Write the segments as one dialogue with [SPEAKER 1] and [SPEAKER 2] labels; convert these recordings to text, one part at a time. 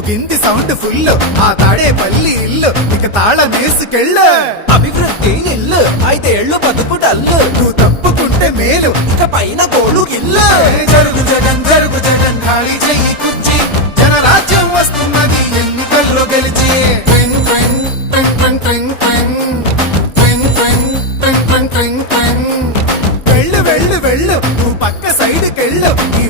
[SPEAKER 1] ఊగింది sound full. ఆ తాడే పల్లి ఇల్లు. ఇక తాళ తాళమేసుకెళ్ళు
[SPEAKER 2] అభివృద్ధి ఇల్లు అయితే ఎళ్ళు పదుపు డల్లు.
[SPEAKER 1] నువ్వు తప్పుకుంటే మేలు.
[SPEAKER 2] ఇక పైన కోలు ఇల్లు
[SPEAKER 1] జరుగు జగన్ జరుగు జగన్ ఖాళీ చెయ్యి కుర్చి. జనరాజ్యం వస్తున్నది ఎన్నికల్లో గెలిచి. వెళ్ళు వెళ్ళు వెళ్ళు. నువ్వు పక్క సైడ్ కెళ్ళు ఈ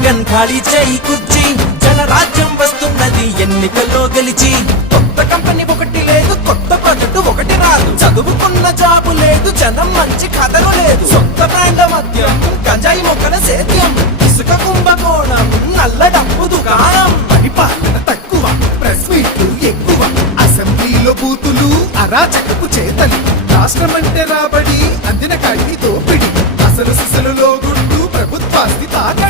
[SPEAKER 2] జగన్ ఖాళీ చేయి కుర్చి. జనరాజ్యం వస్తున్నది ఎన్నికల్లో గెలిచి. కొత్త కంపెనీ ఒకటి లేదు కొత్త ప్రాజెక్టు ఒకటి రాదు. చదువుకున్న జాబు లేదు జనం మంచి కథలు లేదు. సొంత బ్రాండ్ మద్యం గంజాయి మొక్కల సేద్యం. ఇసుక కుంభకోణం నల్ల డబ్బు దుకాణం.
[SPEAKER 1] పరిపాలన తక్కువ ప్రెస్ మీట్లు ఎక్కువ. అసెంబ్లీలో బూతులు అరాచకపు చేతలు. రాష్ట్రమంటే రాబడి అందిన కడిగి దోపిడి. అసలు సిసలులో గుండు ప్రభుత్వాస్తి తాకట్టు.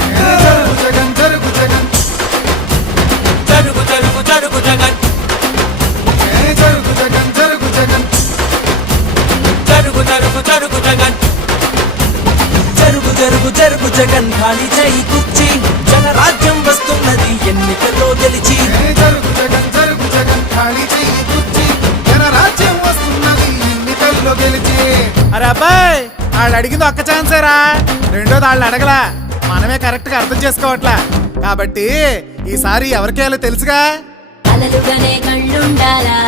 [SPEAKER 2] జరుగు జగన్ ఖాళీ చేయి కుర్చీ. జనరాజ్యం వస్తున్నది ఎన్నికల్లో గెలిచి.
[SPEAKER 1] ఏ జరుగు జగన్ జరుగు జగన్ ఖాళీ చెయ్యి కుర్చీ. జనరాజ్యం వస్తున్నది ఎన్నికల్లో గెలిచి. అరే అబ్బాయి వాళ్ళు అడిగింది ఒక్క ఛాన్సేరా రెండోది వాళ్ళు అడగలా. మనమే కరెక్ట్గా అర్థం చేసుకోవట్లా. కాబట్టి ఈసారి ఎవరికేయాలో తెలుసుగా?
[SPEAKER 3] అలలుగానే కళ్ళుండాలా?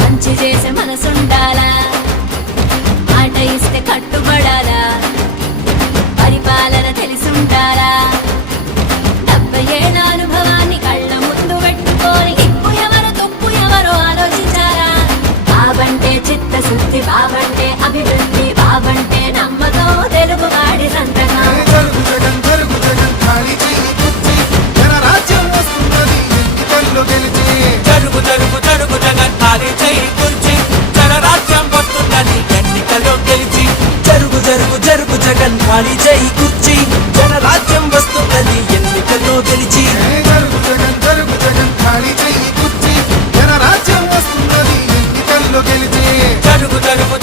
[SPEAKER 3] మంచి చేసే మనసుండాలా
[SPEAKER 2] గాలి జై కుర్చీ. జనరాజ్యం వస్తున్నది ఎన్నికల్లో గెలిచి.
[SPEAKER 1] జరుగు జగన్ జరుగు జగన్ గాలి జై కుర్చీ. జనరాజ్యం వస్తున్నది ఎన్నికల్లో గెలిచి.
[SPEAKER 2] జరుగు జరుగు